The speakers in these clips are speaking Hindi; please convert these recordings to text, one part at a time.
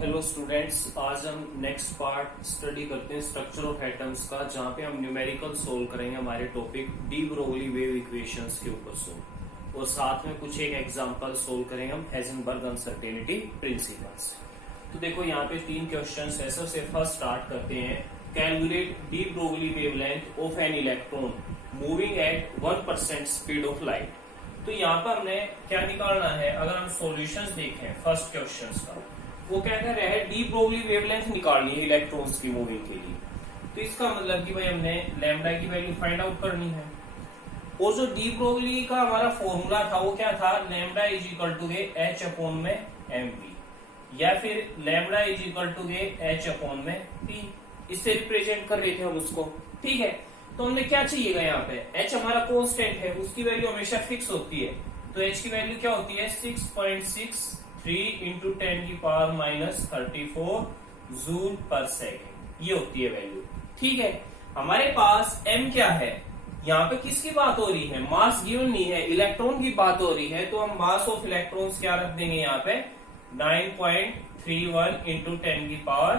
हेलो स्टूडेंट्स, आज हम नेक्स्ट पार्ट स्टडी करते हैं स्ट्रक्चर ऑफ एटम्स का, जहां पे हम न्यूमेरिकल सोल्व करेंगे हमारे topic de Broglie wave equations के ऊपर सोल्व, और साथ में कुछ एक एग्जांपल सोल्व करेंगे हम हाइजेनबर्ग अनसर्टेनिटी प्रिंसिपल से। तो देखो यहाँ पे 3 क्वेश्चंस है। सबसे फर्स्ट स्टार्ट करते हैं। Calculate de Broglie wavelength of an electron moving at 1% speed of light. तो यहाँ पर हमने क्या निकालना है, अगर हम सॉल्यूशंस देखें फर्स्ट क्वेश्चंस का, वो क्या कह रहा है, डी ब्रोगली वेवलेंथ निकालनी है इलेक्ट्रॉन्स की मूविंग के लिए। तो इसका मतलब कि भाई हमने लैम्डा की वैल्यू फाइंड आउट करनी है। और जो डी ब्रोगली का हमारा फॉर्मूला था वो क्या था, lambda is equal to H upon में एम पी, या फिर lambda is equal to H upon में पी। इससे रिप्रेजेंट कर रहे थे हम उसको। ठीक है, तो हमने क्या चाहिएगा यहाँ पे, एच हमारा कांस्टेंट है, उसकी वैल्यू हमेशा फिक्स होती है। तो एच की वैल्यू क्या होती है, 6.63 इंटू 10 की पावर -34 जूल पर सेकेंड, ये होती है वैल्यू। ठीक है, हमारे पास m क्या है, यहाँ पे किसकी बात हो रही है, मास गिवन नहीं है, इलेक्ट्रॉन की बात हो रही है। तो हम मास ऑफ इलेक्ट्रॉन्स क्या रख देंगे यहाँ पे, 9.31 इंटू 10 की पावर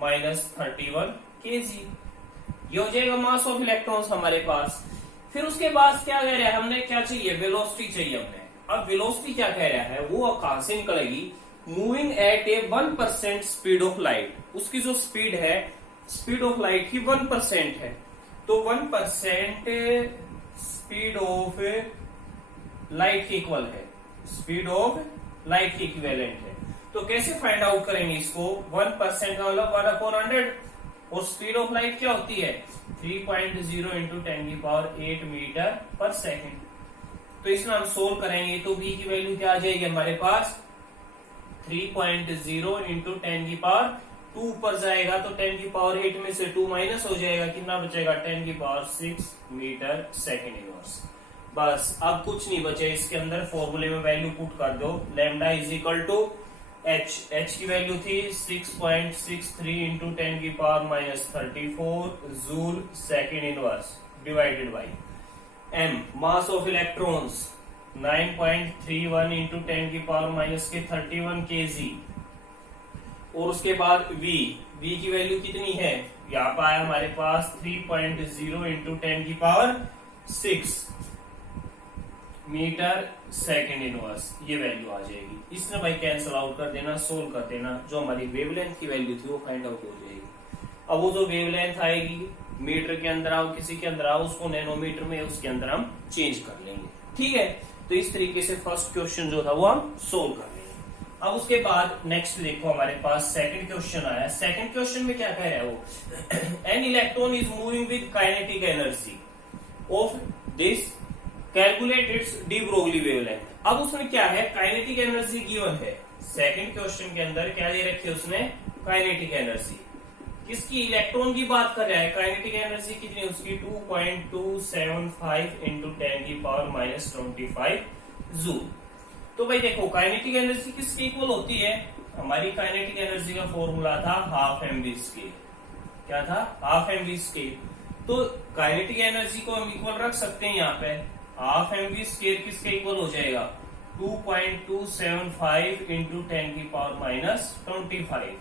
-31 kg, ये हो जाएगा मास ऑफ इलेक्ट्रॉन्स हमारे पास। फिर उसके बाद क्या कह रहा है, हमने क्या चाहिए, वेलोसिटी चाहिए हमने। अब वेलोसिटी क्या कह रहा है, वो कहां से निकलेगी, moving at A 1% speed of light. उसकी जो स्पीड है, स्पीड ऑफ लाइट की 1% है, तो 1% स्पीड ऑफ लाइट के इक्वल है, स्पीड ऑफ लाइट के इक्विवेलेंट है। तो कैसे फाइंड आउट करेंगे इसको, 1% का मतलब 1/100, और स्पीड ऑफ लाइट क्या होती है, 3.0 इंटू 10 की पावर 8 मीटर पर सेकेंड। तो इसमें हम सोल्व करेंगे तो v की वैल्यू क्या आ जाएगी हमारे पास, 3.0 इंटू 10 की पावर 2 पर जाएगा, तो 10 की पावर 8 में से 2 माइनस हो जाएगा, कितना बचेगा, 10 की पावर 6 मीटर सेकेंड इनवर्स। बस अब कुछ नहीं बचे इसके अंदर, फॉर्मूले में वैल्यू पुट कर दो, lambda is equal to h की वैल्यू थी 6.63 इंटू 10 की power -34 joule second inverse, divided by m, mass of electrons 9.31 into 10 की पावर -31 kg, और उसके बाद v की वैल्यू कितनी है, यहाँ पर आया हमारे पास 3.0 इंटू 10 की पावर 6 मीटर सेकेंड इनवर्स, ये वैल्यू आ जाएगी। इसने भाई कैंसिल आउट कर देना, सोल्व कर देना, जो हमारी वेवलेंथ की वैल्यू थी वो फाइंड आउट हो जाएगी। अब वो जो वेवलेंथ आएगी, मीटर के अंदर आओ, किसी के अंदर आओ, उसको नैनोमीटर में उसके अंदर हम चेंज कर लेंगे। ठीक है, तो इस तरीके से फर्स्ट क्वेश्चन जो था वो हम सोल्व कर लेंगे। अब उसके बाद नेक्स्ट देखो, हमारे पास सेकंड क्वेश्चन आया। सेकंड क्वेश्चन में क्या कह रहा है वो, an electron is moving with kinetic energy of this, calculate its de Broglie wavelength. अब उसमें क्या है, काइनेटिक एनर्जी गिवन है। सेकंड क्वेश्चन के अंदर क्या दे रखी है उसने, काइनेटिक एनर्जी किसकी, इलेक्ट्रॉन की बात कर रहा है। काइनेटिक एनर्जी कितनी उसकी, 2.275 इंटू 10 की पावर -25 जूल। तो भाई देखो, काइनेटिक एनर्जी किसकी इक्वल होती है, हमारी काइनेटिक एनर्जी का फॉर्मूला था हाफ mv स्केयर। क्या था, हाफ mv स्केयर। तो काइनेटिक एनर्जी को हम इक्वल रख सकते हैं यहाँ पे, हाफ mv स्केयर किसके इक्वल हो जाएगा, 2.275 इंटू 10 की पावर -25।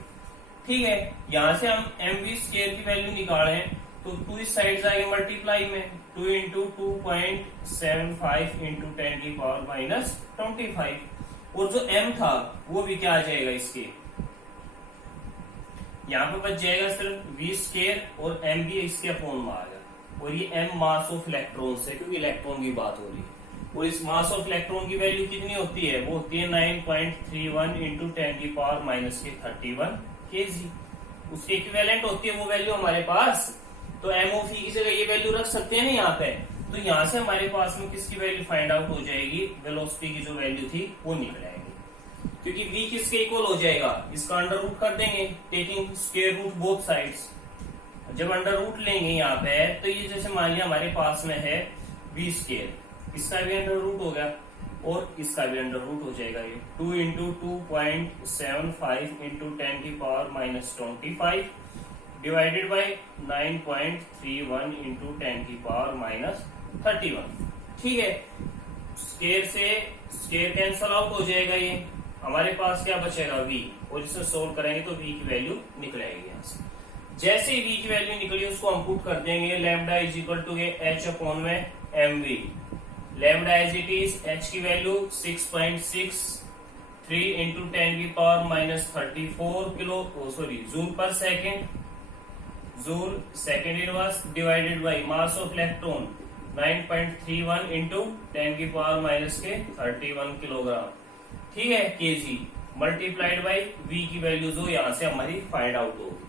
ठीक है, यहां से हम mv स्केयर की वैल्यू निकाले, तो 2 इस साइड जाएगा मल्टीप्लाई में, 2 इंटू 2.75 इंटू 10 की पावर -25, और जो m था वो भी क्या आ जाएगा इसके, यहाँ पे बच जाएगा सिर्फ v स्केयर, और m भी इसके अपॉन में आ गया, और ये m मास ऑफ इलेक्ट्रॉन से, क्योंकि इलेक्ट्रॉन की बात हो रही है। और इस मास ऑफ इलेक्ट्रॉन की वैल्यू कितनी होती है, वो होती है 9.31 इंटू 10 की पावर -31 kg, उसके इक्विवेलेंट होती है वो वैल्यू हमारे पास। तो एम ऑफ ई की जगह ये वैल्यू रख सकते हैं ना यहाँ पे, तो यहाँ से हमारे पास में किसकी वैल्यू फाइंड आउट हो जाएगी, वेलोसिटी की जो वैल्यू थी वो निकल आएगी, क्योंकि v किसके इक्वल हो जाएगा, इसका अंडर रूट कर देंगे, taking square root both sides. जब अंडर रूट लेंगे यहाँ पे, तो ये जैसे मान लिया हमारे पास में है v स्क्वायर, इसका भी अंडर रूट हो गया, और इसका भी अंडर रूट हो जाएगा, ये 2 इंटू 2.75 इंटू 10 की पावर -25 डिवाइडेड बाई 9.31 इंटू 10 की पावर -31। ठीक है, स्क्वायर से स्क्वायर कैंसल आउट हो जाएगा ये, हमारे पास क्या बचेगा v, और इसे सोल्व करेंगे तो v की वैल्यू निकल आएगी यहाँ से। जैसे ही v की वैल्यू निकली उसको हम पुट कर देंगे, lambda is equal to h upon में mv। Lambda as it is, h की वैल्यू 6.63 इंटू 10 की power minus 34 kilo joule per second, joule second inverse, divided by mass of electron 9.31 into 10 की पावर माइनस के 31 किलोग्राम, ठीक है, केजी, मल्टीप्लाइड बाई v की वैल्यू जो यहाँ से हमारी फाइंड आउट होगी,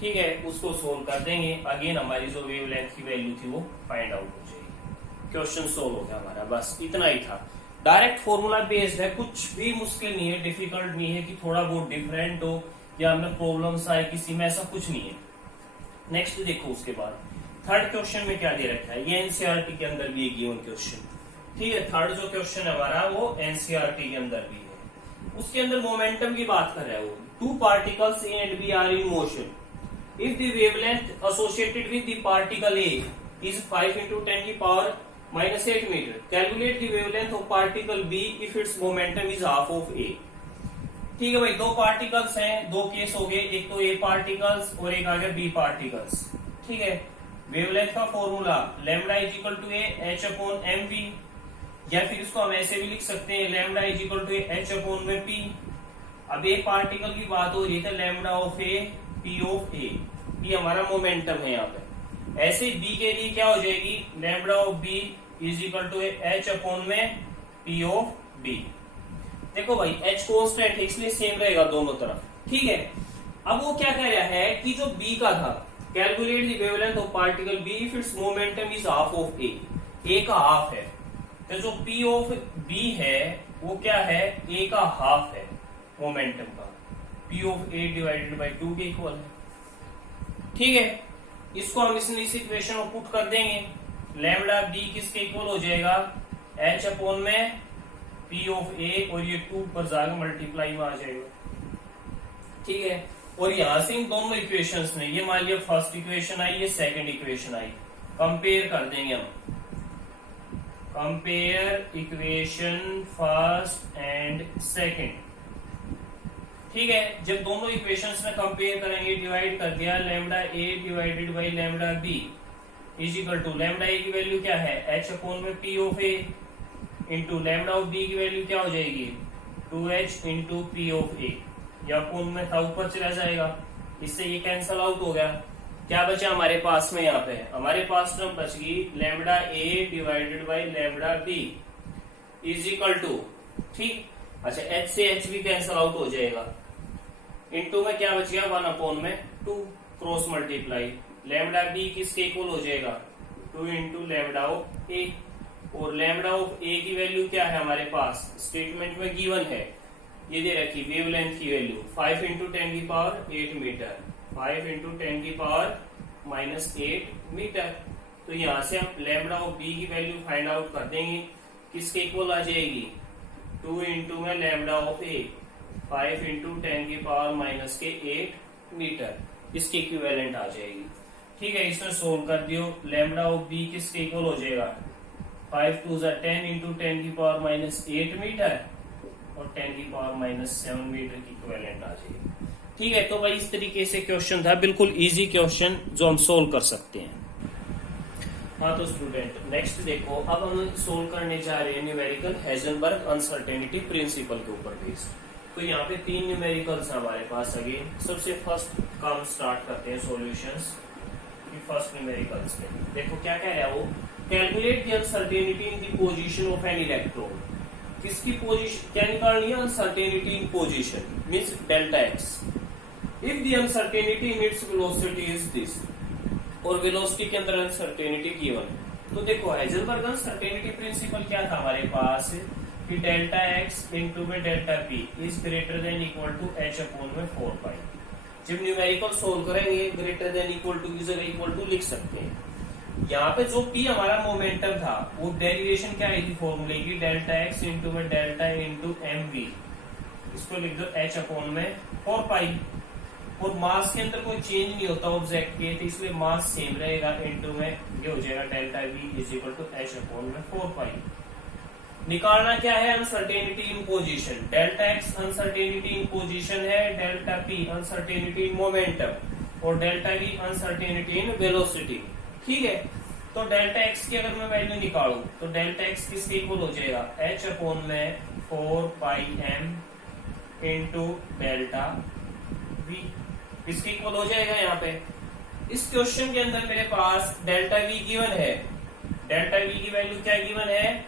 ठीक है, उसको सोल्व कर देंगे। अगेन हमारी जो वेवलेंथ की वैल्यू थी वो फाइंड आउट हो जाएगी। क्वेश्चन सोल्व हो गया हमारा, बस इतना ही था। डायरेक्ट फॉर्मूला बेस्ड है, कुछ भी मुश्किल नहीं है, डिफिकल्ट नहीं है कि थोड़ा बहुत डिफरेंट हो या हमें प्रॉब्लम्स आए किसी में, ऐसा कुछ नहीं है। नेक्स्ट देखो, उसके बाद थर्ड क्वेश्चन में क्या दे रखा है, ये एनसीईआरटी के अंदर भी है गिवन क्वेश्चन, ठीक है। थर्ड जो क्वेश्चन है हमारा वो एनसीईआरटी के अंदर भी है। उसके अंदर मोमेंटम की बात कर रहा है वो, two particles A and B are in motion, if the wavelength associated with the particle A is 5 into 10 की power minus 8 metre, calculate the wavelength of particle B if its momentum is half of A. ठीक है भाई, दो पार्टिकल्स हैं, दो केस हो गए, एक तो ए पार्टिकल्स और एक आ गया बी पार्टिकल्स, ठीक है। वेवलेंथ का formula lambda is equal to H upon M V, या फिर इसको हम ऐसे भी लिख सकते हैं lambda is equal to H upon में पी। अब ए पार्टिकल की बात हो रही है, lambda of A P of A, ये हमारा मोमेंटम है यहाँ पे। ऐसे बी के लिए क्या हो जाएगी, lambda of b is equal to H upon में पी ऑफ बी। देखो भाई एच कॉन्स्टेंट है इसलिए सेम रहेगा दोनों तरफ, ठीक है। अब वो क्या कह रहा है कि जो बी का था, calculate the wavelength of particle B if its momentum is half of A का हाफ है, तो जो पी ऑफ बी है वो क्या है, ए का हाफ है मोमेंटम का, P of A divided by 2 के इक्वल है, ठीक है। इसको हम इस इक्वेशन में पुट कर देंगे, लैम्डा बी किसके इक्वल हो जाएगा, एच अपॉन में पी ऑफ ए, और ये 2 पर जाकर मल्टीप्लाई में आ जाएगा, ठीक है। और यहां से इन दोनों इक्वेशंस में, ये मान लिया फर्स्ट इक्वेशन आई, ये सेकंड इक्वेशन आई, कंपेयर कर देंगे हम, compare equation first and second, ठीक है। जब दोनों इक्वेशंस में कंपेयर करेंगे, डिवाइड कर दिया, lambda A divided by lambda B is equal to, lambda A की वैल्यू क्या है, एच अपॉन में P of A, into lambda of B की वैल्यू क्या हो जाएगी, 2h इंटू पी ऑफ ए, या अपॉन में था ऊपर चला जाएगा, इससे ये कैंसल आउट हो गया। क्या बचा हमारे पास में, यहाँ पे हमारे पास टर्म बच गई lambda A divided by lambda B is equal to, ठीक, अच्छा h से h भी कैंसल आउट हो जाएगा, इनटू में क्या बच गया 1 अपॉन में 2, क्रॉस मल्टीप्लाई, लैम्डा बी किसके इक्वल हो जाएगा, 2 इंटू लैम्डा ऑफ ए, और लैम्डा ऑफ ए की वैल्यू क्या है हमारे पास, स्टेटमेंट में गिवन है, ये दे रखी वेवलेंथ की वैल्यू 5 इंटू 10 की पावर 8 मीटर, 5 इंटू 10 की पावर माइनस 8 मीटर। तो यहां से हम लैम्डा ऑफ बी की वैल्यू फाइंड आउट कर देंगे, किसके इक्वल आ जाएगी, 2 इंटू में लैम्डा ऑफ ए, 5 इंटू 10 की पावर माइनस के 8 मीटर, इसकी इक्विवेलेंट आ जाएगी, ठीक है। इसमें सोल्व कर दियो, लैम्डा ऑफ बी किसके इक्वल हो जाएगा, 5 2 10 इंटू 10 की पावर माइनस 8 मीटर, और 10 की पावर माइनस 7 मीटर की इक्विवेलेंट आ जाएगी, ठीक है। तो भाई इस तरीके से क्वेश्चन था, बिल्कुल इजी क्वेश्चन जो हम सोल्व कर सकते हैं। हाँ तो स्टूडेंट नेक्स्ट देखो, अब हम सोल्व करने जा रहे हैं न्यूमेरिकल हेजनबर्ग अनसर्टेनिटी प्रिंसिपल के ऊपर बेस्ड। तो यहाँ पे 3 न्यूमेरिकल्स हमारे पास। अगेन सबसे फर्स्ट काम स्टार्ट करते हैं सॉल्यूशंस की फर्स्ट न्यूमेरिकल्स में। देखो क्या कह रहा है वो, calculate the uncertainty in the position of an electron. किसकी पोजीशन क्या निकालनी है, uncertainty in position means delta x, if the uncertainty in its velocity is this, और वेलोसिटी के अंदर अनसर्टेनिटी गिवन। तो देखो हाइजेनबर्ग अनसर्टेनिटी प्रिंसिपल क्या था हमारे पास कि डेल्टा एक्स इंटू में delta p is greater than equal to H upon में 4 पाई। जब न्यूमेरिकल सोल्व करेंगे ग्रेटर देन इक्वल टू की जगह इक्वल टू लिख सकते हैं। यहाँ पे जो पी हमारा मोमेंटम था वो डेरिवेशन क्या आई थी फॉर्मूले की, डेल्टा एक्स इंटू में डेल्टा इंटू एम वी, इसको लिख दो एच अपॉन में 4 पाई। और मास के अंदर कोई चेंज नहीं होता ऑब्जेक्ट के, तो इसलिए मास सेम रहेगा, इंटू में ये हो जाएगा delta we is equal to H upon में 4 पाई। निकालना क्या है, uncertainty in position. Delta X uncertainty in position है, delta P uncertainty in momentum और delta V uncertainty in velocity. ठीक है, तो डेल्टा एक्स की अगर मैं वैल्यू निकालूं तो डेल्टा एक्स किसके इक्वल हो जाएगा, एच अपॉन में 4 pi m into delta we, किसके इक्वल हो जाएगा यहाँ पे। इस क्वेश्चन के अंदर मेरे पास डेल्टा वी गिवन है, डेल्टा वी की वैल्यू क्या गिवन है,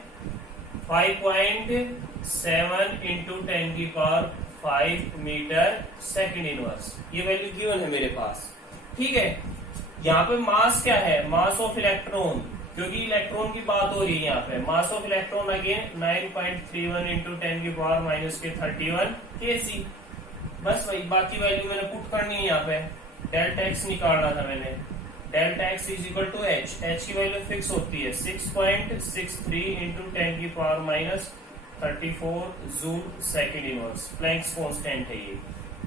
5.7 इंटू 10 की पावर 5 मीटर सेकेंड इनवर्स, ये वैल्यू गिवन है मेरे पास। ठीक है, यहाँ पे मास क्या है, मास ऑफ इलेक्ट्रॉन, क्योंकि इलेक्ट्रॉन की बात हो रही है यहाँ पे। मास ऑफ इलेक्ट्रॉन अगेन 9.31 इंटू 10 की पावर माइनस के 31 kg। बस वही, बाकी वैल्यू मैंने पुट करनी है यहाँ पे। डेल्टा एक्स निकालना था मैंने, delta x is equal to h, h की वैल्यू फिक्स होती है 6.63 इंटू 10 की power minus 34 joule second inverse, Planck's constant है ये।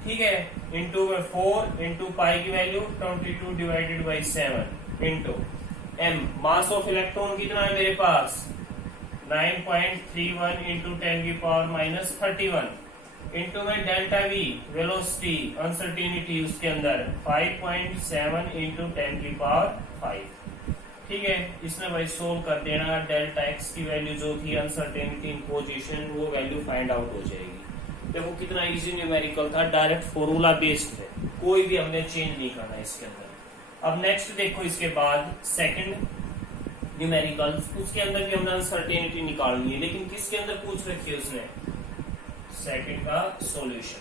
ठीक है, इंटू में 4 इंटू पाई की value 22 divided by 7 into m, mass of electron कितना है मेरे पास 9.31 इंटू 10 की पावर माइनस 31 इंटू में डेल्टा वी वेलोसिटी अनसर्टेनिटी उसके अंदर 5.7 इंटू 10 की पावर 5। ठीक है, इसमें भाई सोल्व कर देना, डेल्टा एक्स की वैल्यू जो थी अनसर्टेनिटी इन पोजीशन वो वैल्यू फाइंड आउट हो जाएगी। देखो कितना इजी न्यूमेरिकल था, डायरेक्ट फॉर्मूला बेस्ड है, कोई भी हमने चेंज नहीं करना इसके अंदर। अब नेक्स्ट देखो, इसके बाद सेकंड न्यूमेरिकल, उसके अंदर भी हमने अनसर्टेनिटी निकालनी है, लेकिन किसके अंदर पूछ रखी है उसने, सेकंड का solution.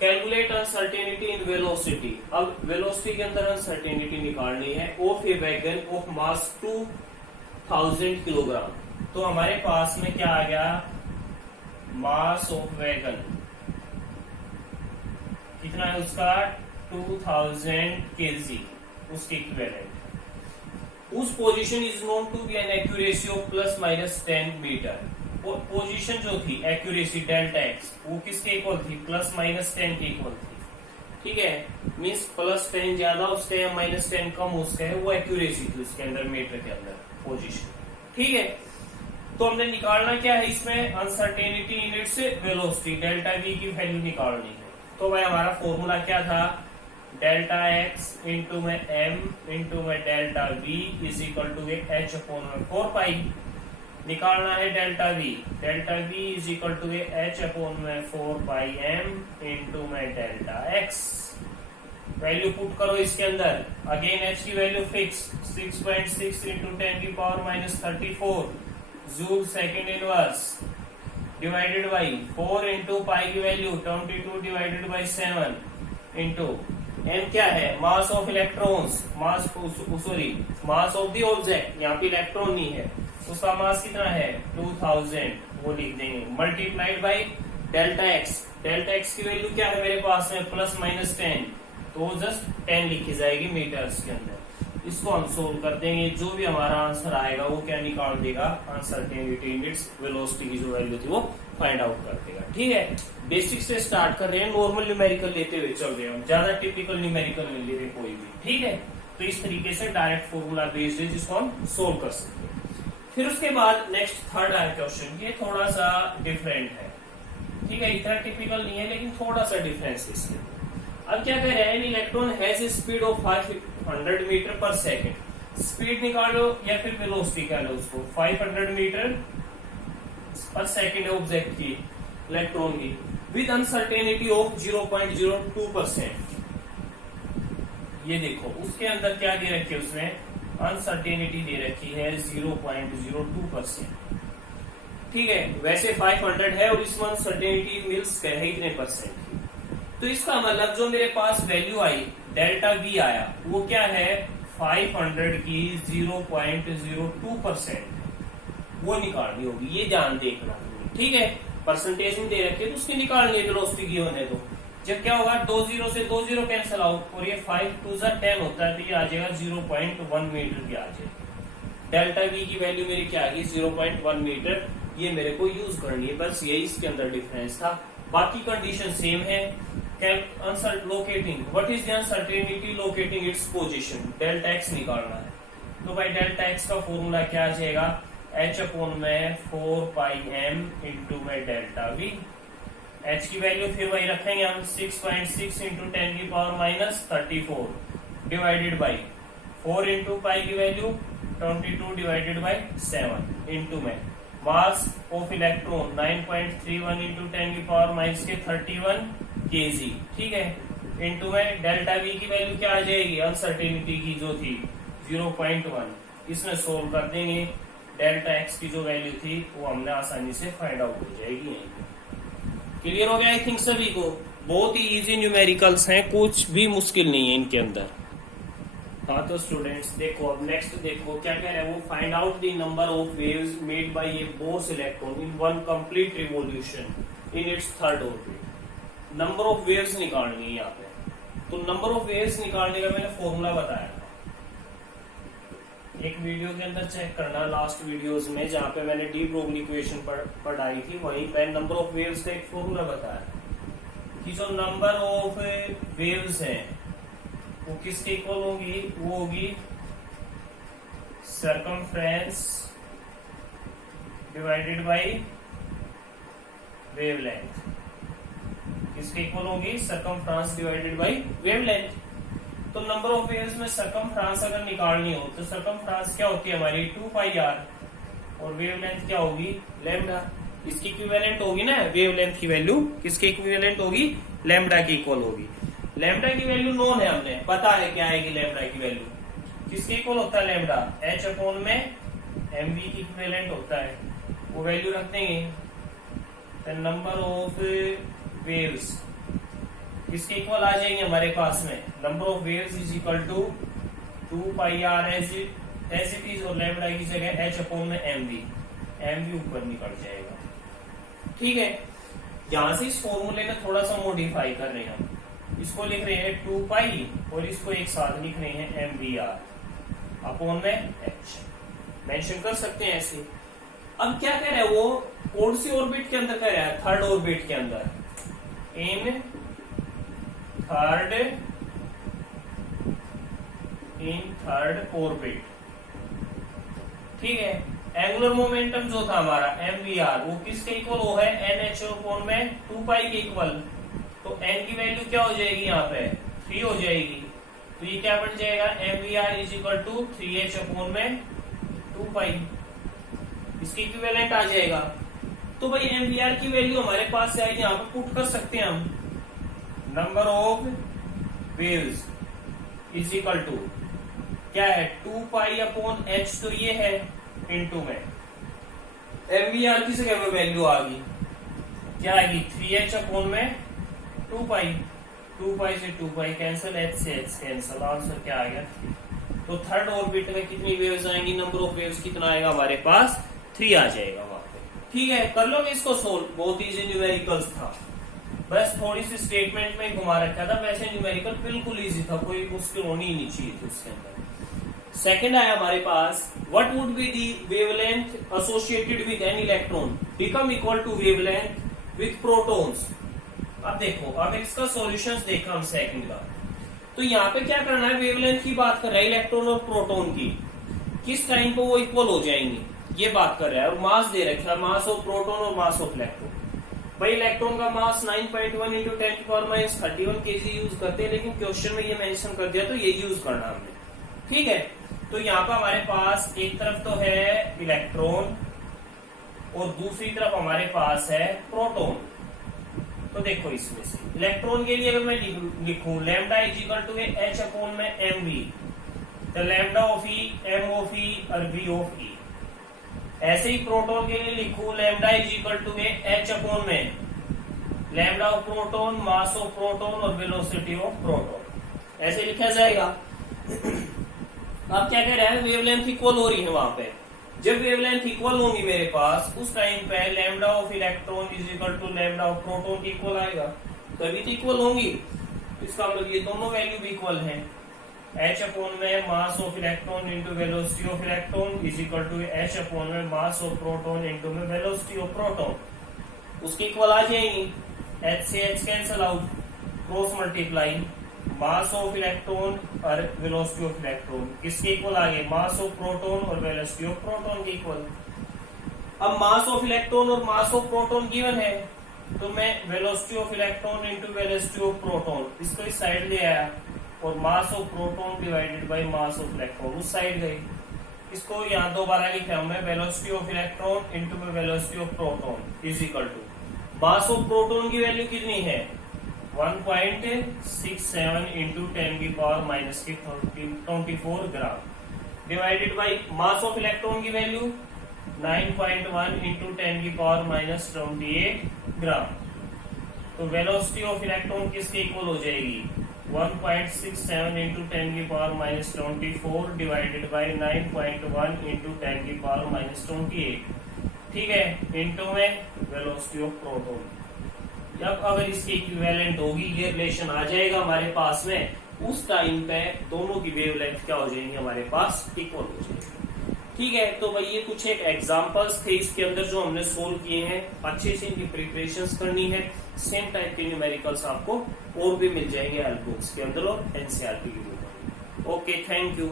Calculate uncertainty in velocity. अब वेलोसिटी के अंदर अनसर्टेनिटी निकालनी है of A wagon of mass 2000 kilogram. तो हमारे पास में क्या आ गया, मास ऑफ वैगन कितना है उसका 2000 kg, उसके इक्विवेलेंट। उस position is known to be an accuracy of plus minus 10 metre. Position जो थी एक्यूरेसी डेल्टा एक्स वो किसके इक्वल थी, प्लस माइनस 10 के इक्वल थी। ठीक है, मीन्स प्लस 10 ज्यादा उसका या माइनस 10 कम उसका है, वो एक्यूरेसी थी उसके अंदर मीटर के अंदर पोजीशन। ठीक है, तो हमने निकालना क्या है इसमें, uncertainty in its velocity, delta v की वैल्यू निकालनी है। तो भाई हमारा फॉर्मूला क्या था, डेल्टा एक्स इंटू में एम इंटू में delta we is equal to H upon 4 pi. निकालना है delta v, delta we is equal to H upon में 4 पाई एम इंटू में डेल्टा एक्स। वैल्यू पुट करो इसके अंदर, अगेन एच की वैल्यू फिक्स 6.6 इंटू 10 की power minus 34 joule second inverse divided by 4 into pi की value 22 divided by 7 into M क्या है, mass of electrons, mass mass of the object, यहाँ पे इलेक्ट्रॉन नहीं है, उसका मास कितना है 2000, वो लिख देंगे, multiplied by delta x. Delta x की वैल्यू क्या है मेरे पास में प्लस माइनस 10, तो जस्ट 10 लिखी जाएगी मीटर्स के अंदर। इसको हम सोल्व कर देंगे, जो भी हमारा आंसर आएगा वो क्या निकाल देगा, अनसर्टेनिटी इन इट्स वेलोसिटी की जो वैल्यू थी वो फाइंड आउट कर देगा। ठीक है, बेसिक से स्टार्ट कर रहे हैं, नॉर्मल न्यूमेरिकल लेते हुए चल रहे हैं, हम ज्यादा टिपिकल न्यूमेरिकल नहीं ले रहे कोई भी। ठीक है, तो इस तरीके से डायरेक्ट फॉर्मूला बेस्ड है जिसको हम सोल्व कर सकते हैं। फिर उसके बाद नेक्स्ट थर्ड आया क्वेश्चन, ये थोड़ा सा डिफरेंट है। ठीक है, इतना टिपिकल नहीं है लेकिन थोड़ा सा डिफरेंस इसके। अब क्या कह रहे हैं, electron has a speed of 500 metre per second. Speed निकालो या फिर वेलोसिटी कह लो उसको, 500 मीटर पर सेकेंड है ऑब्जेक्ट की, इलेक्ट्रॉन की, विद अनसर्टेनिटी ऑफ 0.02%। ये देखो उसके अंदर क्या दे रखी है उसने, अनसर्टेनिटी दे रखी है 0.02%। ठीक है, वैसे 500 है और इसमें अनसर्टेनिटी मिल्स है इतने परसेंट की। तो इसका मतलब जो मेरे पास वैल्यू आई डेल्टा वी आया वो क्या है 500 की 0.02%, वो निकालनी होगी, ये ध्यान देखना। ठीक है, परसेंटेज में दे रखे तो उसकी निकालनी है, वेलोसिटी गिवन है तो जब क्या होगा 20 से 20 कैंसिल आउट और ये 5 2 10 होता है तो ये आ जाएगा 0.1 मीटर की आ जाएगी। डेल्टा वी की वैल्यू मेरी क्या आ गई 0.1 मीटर, ये मेरे को यूज करनी है, बस यही इसके अंदर डिफरेंस था, बाकी कंडीशन सेम है। Locating, what is the uncertainty locating its position, delta x निकालना है। तो भाई डेल्टा एक्स का फॉर्मूला क्या आ जाएगा, h अपॉन में 4 पाई m इंटू में डेल्टा v। h की वैल्यू फिर वही रखेंगे हम 6.6 इंटू 10 की power minus 34 divided by 4 into pi की वैल्यू 22 डिवाइडेड बाई 7 इंटू में मास ऑफ इलेक्ट्रॉन 9.31 इंटू 10 की पावर माइनस के 31 kg, ठीक है, इंटू में डेल्टा वी की वैल्यू क्या आ जाएगी अनसर्टेनिटी की जो थी 0.1। इसमें सोल्व कर देंगे, डेल्टा एक्स की जो वैल्यू थी वो हमने आसानी से फाइंड आउट हो जाएगी। क्लियर हो गया आई थिंक सभी को। बहुत ही इजी न्यूमेरिकल्स हैं, कुछ भी मुश्किल नहीं है इनके अंदर। हाँ तो स्टूडेंट्स देखो, अब नेक्स्ट देखो क्या कह रहा है वो, find out the number of waves made by a Bohr's electron in one complete revolution in its third orbit. Number of waves निकालनी है यहाँ पे। तो नंबर ऑफ वेव्स निकालने का मैंने फॉर्मूला बताया था एक वीडियो के अंदर, चेक करना लास्ट वीडियोस में जहां पे मैंने डी ब्रोगली इक्वेशन पढ़ाई थी, वहीं पे नंबर ऑफ वेव्स का एक फॉर्मूला बताया कि जो नंबर ऑफ वेव्स है वो किसके इक्वल होगी, वो होगी सरकमफ्रेंस डिवाइडेड बाय वेवलेंथ। किसके इक्वल होगी, सरकमफ्रेंस डिवाइडेड बाय वेवलेंथ। तो नंबर ऑफ वेव्स में सरकमफ्रेंस अगर निकालनी हो तो सरकमफ्रेंस क्या होती है हमारी 2 पाई आर, और वेवलेंथ क्या होगी लैम्डा। इसकी इक्विवेलेंट होगी ना वेवलेंथ की वैल्यू, किसके इक्विवेलेंट होगी, लैम्डा की इक्वल होगी। लैम्डा की वैल्यू नोन है, हमने पता है क्या आएगी लैम्डा की वैल्यू, किसके इक्वल होता है लैम्डा, h अपॉन में mv की इक्विवेलेंट होता है, वो वैल्यू रख देंगे। नंबर ऑफ वेव्स किसके इक्वल आ जाएंगे हमारे पास में, number of waves is equal to 2 pi r as it is, और लैम्डा की जगह h अपॉन में mv ऊपर निकल जाएगा, ठीक है। यहां से इस फॉर्मूले में थोड़ा सा मॉडिफाई कर रहे हैं हम, इसको लिख रहे हैं 2 पाई और इसको एक साथ लिख रहे हैं mvr अपॉन में h, मेंशन कर सकते हैं ऐसे। अब क्या कह रहा है वो, कौन सी ऑर्बिट के अंदर कह रहा है, थर्ड ऑर्बिट के अंदर, इन थर्ड ऑर्बिट, ठीक है। एंगुलर मोमेंटम जो था हमारा mvr वो किसके इक्वल, वो है nh अपॉन में 2 पाई के इक्वल। तो n की वैल्यू क्या हो जाएगी यहाँ पे 3 हो जाएगी, तो ये क्या बन जाएगा mvr is equal to 3h upon में 2 पाई, इसकी इक्विवेलेंट आ जाएगा। तो भाई mvr की वैल्यू हमारे पास से आएगी, यहाँ पे पुट कर सकते हैं हम, number of waves is equal to क्या है 2 पाई अपॉन h, तो ये है इनटू में mvr की जगह वैल्यू आ गई, क्या आएगी 3h अपॉन में 2 पाई, 2 पाई से 2 पाई कैंसिल, h से h कैंसिल, आंसर क्या आ गया। तो थर्ड ऑर्बिट में कितनी वेव्स आएंगी, नंबर ऑफ वेव्स कितना आएगा हमारे पास 3 आ जाएगा वहां पे, ठीक है। कर लोगे इसको सोल्व, बहुत इजी न्यूमेरिकल्स था, बस थोड़ी सी स्टेटमेंट में घुमा रखा था, वैसे न्यूमेरिकल बिल्कुल इजी था, कोई मुश्किल होनी ही नहीं चाहिए थी उसके अंदर। सेकंड आया हमारे पास, what would be the wavelength associated with an electron become equal to wavelength with protons. अब देखो, अब इसका सॉल्यूशंस देखा हम सेकंड का, तो यहाँ पे क्या करना है, वेवलेंथ की बात कर रहा है इलेक्ट्रॉन और प्रोटॉन की, किस टाइम पे वो इक्वल हो जाएंगे ये बात कर रहा है, और मास दे रखा है, मास ऑफ प्रोटॉन और मास ऑफ इलेक्ट्रॉन। भाई इलेक्ट्रॉन का मास 9.1 इंटू 10 की पावर माइनस 31 kg यूज करते हैं, लेकिन क्वेश्चन में ये मेंशन कर दिया तो ये यूज करना हमने, ठीक है। तो यहाँ पर हमारे पास एक तरफ तो है इलेक्ट्रॉन और दूसरी तरफ हमारे पास है प्रोटॉन। तो देखो इसमें से इलेक्ट्रॉन के लिए अगर मैं लिखूं lambda is equal to h upon में mv, तो lambda of E, m of E और v ऑफ ई। ऐसे ही प्रोटॉन के लिए लिखूं lambda is equal to h upon में lambda of proton, mass of proton और वेलोसिटी ऑफ प्रोटॉन, ऐसे लिखा जाएगा। अब क्या कह रहा है, वेवलेंथ इक्वल हो रही है वहां पे, जब वेवलेंथ इक्वल होंगी मेरे पास उस टाइम पे lambda of electron is equal to lambda of proton की इक्वल आएगा, तभी तो इक्वल होंगी। इसका मतलब ये दोनों वैल्यू भी इक्वल है, h अपॉन में mass of electron into velocity of electron is equal to h upon में मास ऑफ प्रोटॉन इंटू में वेलोसिटी ऑफ प्रोटॉन, उसकी इक्वल आ जाएंगी। h से h cancel out, cross multiply, mass of electron और वेलोसिटी ऑफ इलेक्ट्रॉन किसके इक्वल आ गए, मास ऑफ प्रोटॉन और वेलोसिटी ऑफ प्रोटॉन के इक्वल। अब मास ऑफ इलेक्ट्रॉन और मास ऑफ प्रोटॉन गिवन है, तो मैं velocity of electron into velocity of proton इसको इस साइड ले आया, और mass of proton divided by mass of electron उस साइड गई। इसको यहाँ दोबारा लिखा हूं मैं, velocity of electron into velocity of proton is equal to mass of proton की वैल्यू कितनी है 1.67 इंटू 10 की पावर माइनस की 24 gram, divided by mass of electron की वैल्यू 9.1 इंटू 10 की पावर माइनस 28 ग्राम। तो वेलोसिटी ऑफ इलेक्ट्रॉन किसके इक्वल हो जाएगी 1.67 इंटू 10 की power minus 24 divided by 9.1 into 10 की पावर माइनस 28, ठीक है, इंटू में वेलोसिटी ऑफ प्रोटॉन। जब अगर इसकी इक्विवेलेंट होगी ये रिलेशन आ जाएगा हमारे पास में, उस टाइम पे दोनों की वेवलेंथ क्या हो जाएंगी हमारे पास इक्वल हो जाएगी। ठीक है, तो भाई ये कुछ एक एग्जांपल्स थे इसके अंदर जो हमने सोल्व किए हैं, अच्छे से इनकी प्रिपरेशंस करनी है। सेम टाइप के न्यूमेरिकल्स आपको और भी मिल जाएंगे हेल्प बुक्स के अंदर और एनसीईआरटी की बुक। Okay, thank you.